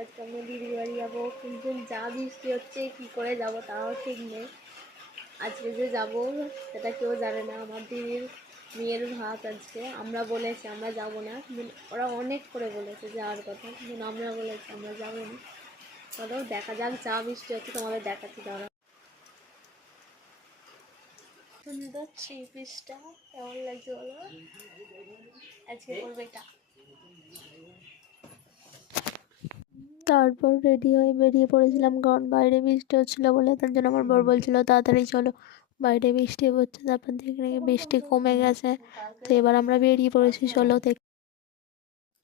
আজকে আমরা দিদির বাড়ি যাবো, কিন্তু যা বৃষ্টি হচ্ছে কি করে যাব তাও ঠিক নেই। আজকে যে যাব সেটা কেউ জানে না। আমার দিদির মেয়ের ভাত আজকে, আমরা বলেছি আমরা যাব না, ওরা অনেক করে বলেছে যাওয়ার কথা, কিন্তু আমরা বলেছি আমরা যাবো না। চলো দেখা যাক, যা বৃষ্টি হচ্ছে তোমাদের দেখাচ্ছি। দাঁড়া, সুন্দর থ্রি পিসটা কেমন লাগছে বলো? আজকে করবে এটা। তারপর রেডি হয়ে বেরিয়ে পড়েছিলাম, কারণ বাইরে বৃষ্টি হচ্ছিলো বলে। তার জন্য আমার বর বলছিল তাড়াতাড়ি চলো, বাইরে বৃষ্টি হচ্ছে। তারপর দেখে নাকি বৃষ্টি কমে গেছে, তো এবার আমরা বেরিয়ে পড়েছি। চলো দেখ,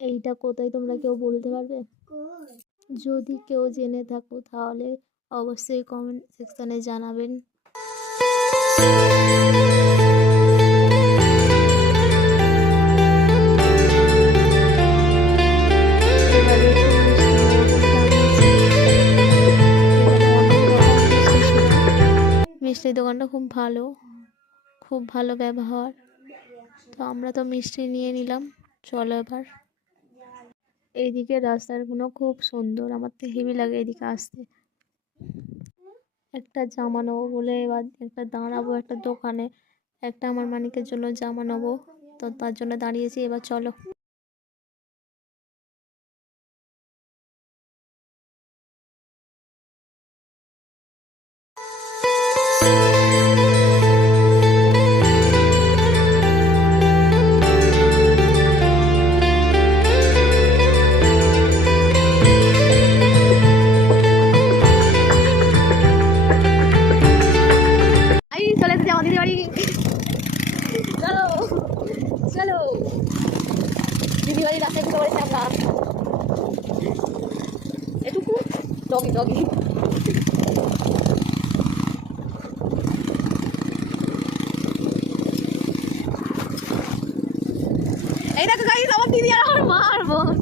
এইটা কোথায় তোমরা কেউ বলতে পারবে? যদি কেউ জেনে থাকো তাহলে অবশ্যই কমেন্ট সেকশানে জানাবেন। মিষ্টির দোকানটা খুব ভালো ব্যবহার। তো আমরা তো মিষ্টি নিয়ে নিলাম। চলো এবার, এইদিকে রাস্তাগুলো খুব সুন্দর, আমার তো হেভি লাগে এদিকে আসতে। একটা জামা নেবো বলে এবার একটা দাঁড়াবো একটা দোকানে, একটা আমার মানিকের জন্য জামা নেবো, তো তার জন্য দাঁড়িয়েছি। এবার চলো। চলে এসেছি আমার দিদি বাড়ি। চলো চলো, দিদি বাড়ি রাস্তায় ঢুকে পড়েছি আমরা। এটুকু ডগি ডগি এই দেখো গাইস, আমার দিদি আর আমার মা আর বোন।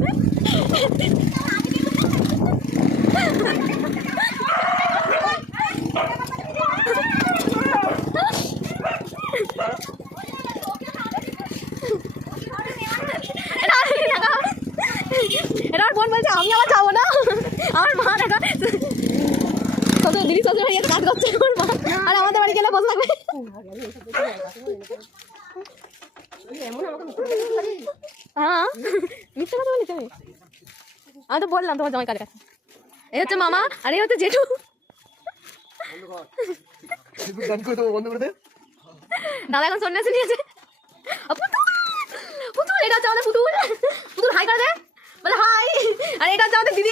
এটা আমার বোন বলছে আমি আবার যাবো না। আমার মা দেখা দিদি শ্বশুর বাড়ি কাজ করছে আমার মা, আর আমাদের বাড়ি গেলে বসে থাকবে। হ্যাঁ মিথ্যে কথা বলেছি আমি তো বললাম তোমার জামাই কাজে কাছে। এই হচ্ছে মামা আর এই হচ্ছে জেঠু। দাদা এখন সন্ন্যাসী নিয়েছে। পুতুল, এটা হচ্ছে আমাদের পুতুল। পুতুল হাই করে দে, বলে হাই। আর এটা হচ্ছে আমাদের দিদি।